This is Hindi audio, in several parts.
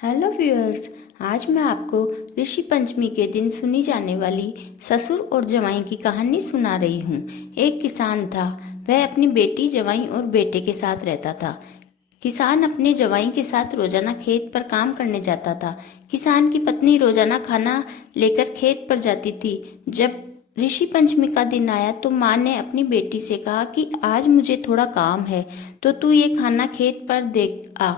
Hello viewers. आज मैं आपको ऋषि पंचमी के दिन सुनी जाने वाली ससुर और जवाई की कहानी सुना रही हूँ। एक किसान था। वह अपनी बेटी, जवाई और बेटे के साथ रहता था। किसान अपने जवाई के साथ रोजाना खेत पर काम करने जाता था। किसान की पत्नी रोजाना खाना लेकर खेत पर जाती थी। जब ऋषि पंचमी का दिन आया तो माँ ने अपनी बेटी से कहा कि आज मुझे थोड़ा काम है, तो तू ये खाना खेत पर दे आ।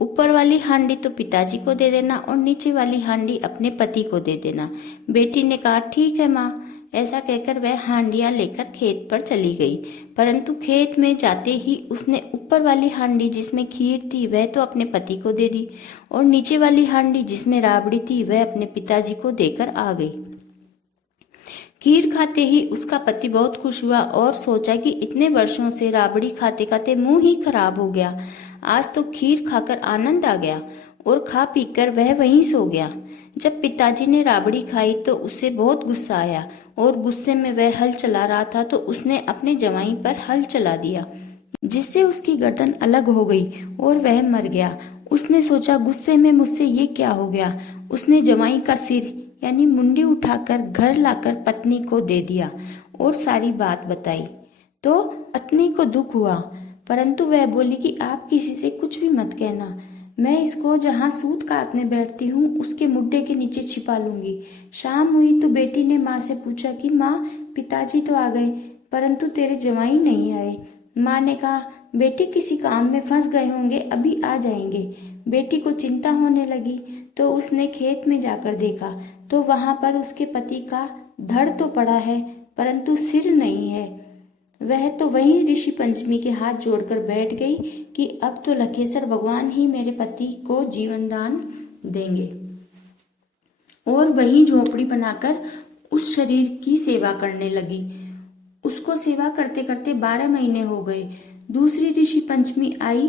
ऊपर वाली हांडी तो पिताजी को दे देना और नीचे वाली हांडी अपने पति को दे देना। बेटी ने कहा, ठीक है माँ। ऐसा कहकर वह हांडियां लेकर खेत पर चली गई। परंतु खेत में जाते ही उसने ऊपर वाली हांडी जिसमें खीर थी वह तो अपने पति को दे दी, और नीचे वाली हांडी जिसमें राबड़ी थी वह अपने पिताजी को देकर आ गई। खीर खाते ही उसका पति बहुत खुश हुआ और सोचा कि इतने वर्षों से राबड़ी खाते खाते मुंह ही खराब हो गया, आज तो खीर खाकर आनंद आ गया, और खा पीकर वह वहीं सो गया। जब पिताजी ने राबड़ी खाई तो उसे बहुत गुस्सा आया, और गुस्से में वह हल चला रहा था तो उसने अपने जवाई पर हल चला दिया, जिससे उसकी गर्दन अलग हो गई और वह मर गया। उसने सोचा, गुस्से में मुझसे ये क्या हो गया। उसने जवाई का सिर यानी मुंडी उठाकर घर लाकर पत्नी को दे दिया और सारी बात बताई। तो पत्नी को दुख हुआ, परंतु वह बोली कि आप किसी से कुछ भी मत कहना, मैं इसको जहाँ सूत काटने बैठती हूँ उसके मुड्डे के नीचे छिपा लूंगी। शाम हुई तो बेटी ने माँ से पूछा कि माँ, पिताजी तो आ गए परंतु तेरे जवाई नहीं आए। माँ ने कहा, बेटी किसी काम में फंस गए होंगे, अभी आ जाएंगे। बेटी को चिंता होने लगी तो उसने खेत में जाकर देखा तो वहां पर उसके पति का धड़ तो पड़ा है परंतु सिर नहीं है। वह तो वहीं ऋषि पंचमी के हाथ जोड़कर बैठ गई कि अब तो लखेसर भगवान ही मेरे पति को जीवन दान देंगे, और वहीं झोपड़ी बनाकर उस शरीर की सेवा करने लगी। उसको सेवा करते करते 12 महीने हो गए। दूसरी ऋषि पंचमी आई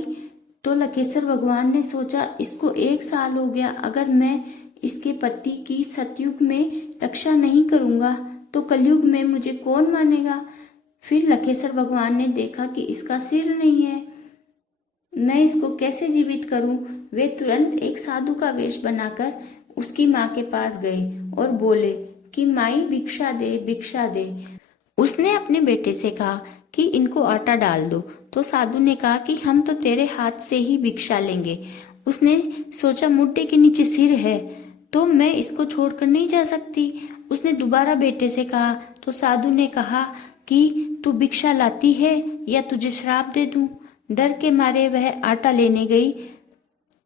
तो लखेसर भगवान ने सोचा, इसको 1 साल हो गया, अगर मैं इसके पति की सतयुग में रक्षा नहीं करूंगा तो कलयुग में मुझे कौन मानेगा। फिर लखेसर भगवान ने देखा कि इसका सिर नहीं है, मैं इसको कैसे जीवित करूं। वे तुरंत एक साधु का वेश बनाकर उसकी माँ के पास गए और बोले कि माई भिक्षा दे, भिक्षा दे। उसने अपने बेटे से कहा कि इनको आटा डाल दो, तो साधु ने कहा कि हम तो तेरे हाथ से ही भिक्षा लेंगे। उसने सोचा, मुड्डे के नीचे सिर है तो मैं इसको छोड़कर नहीं जा सकती। उसने दोबारा बेटे से कहा तो साधु ने कहा कि तू भिक्षा लाती है या तुझे श्राप दे दूं। डर के मारे वह आटा लेने गई।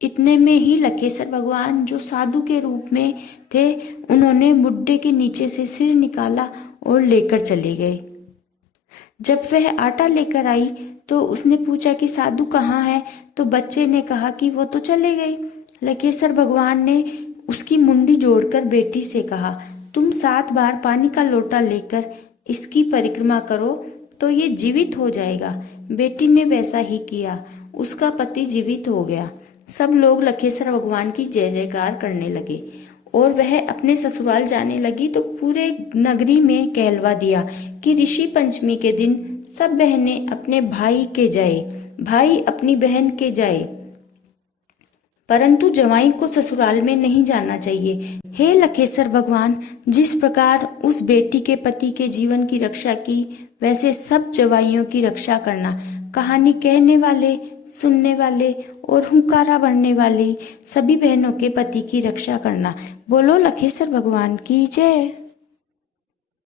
इतने में ही लखेसर भगवान जो साधु के रूप में थे, उन्होंने मुड्डे के नीचे से सिर निकाला और लेकर चले गए। जब वह आटा लेकर आई तो उसने पूछा कि साधु कहाँ है, तो बच्चे ने कहा कि वो तो चले गए। लखेसर भगवान ने उसकी मुंडी जोड़कर बेटी से कहा, तुम 7 बार पानी का लोटा लेकर इसकी परिक्रमा करो तो ये जीवित हो जाएगा। बेटी ने वैसा ही किया, उसका पति जीवित हो गया। सब लोग लखेसर भगवान की जय जयकार करने लगे और वह अपने ससुराल जाने लगी तो पूरे नगरी में कहलवा दिया कि ऋषि पंचमी के दिन सब बहनें अपने भाई के जाए, भाई अपनी बहन के जाए, परंतु जवाई को ससुराल में नहीं जाना चाहिए। हे लखेसर भगवान, जिस प्रकार उस बेटी के पति के जीवन की रक्षा की, वैसे सब जवाइयों की रक्षा करना। कहानी कहने वाले, सुनने वाले और हुंकारा भरने वाली सभी बहनों के पति की रक्षा करना। बोलो लखेसर भगवान की जय।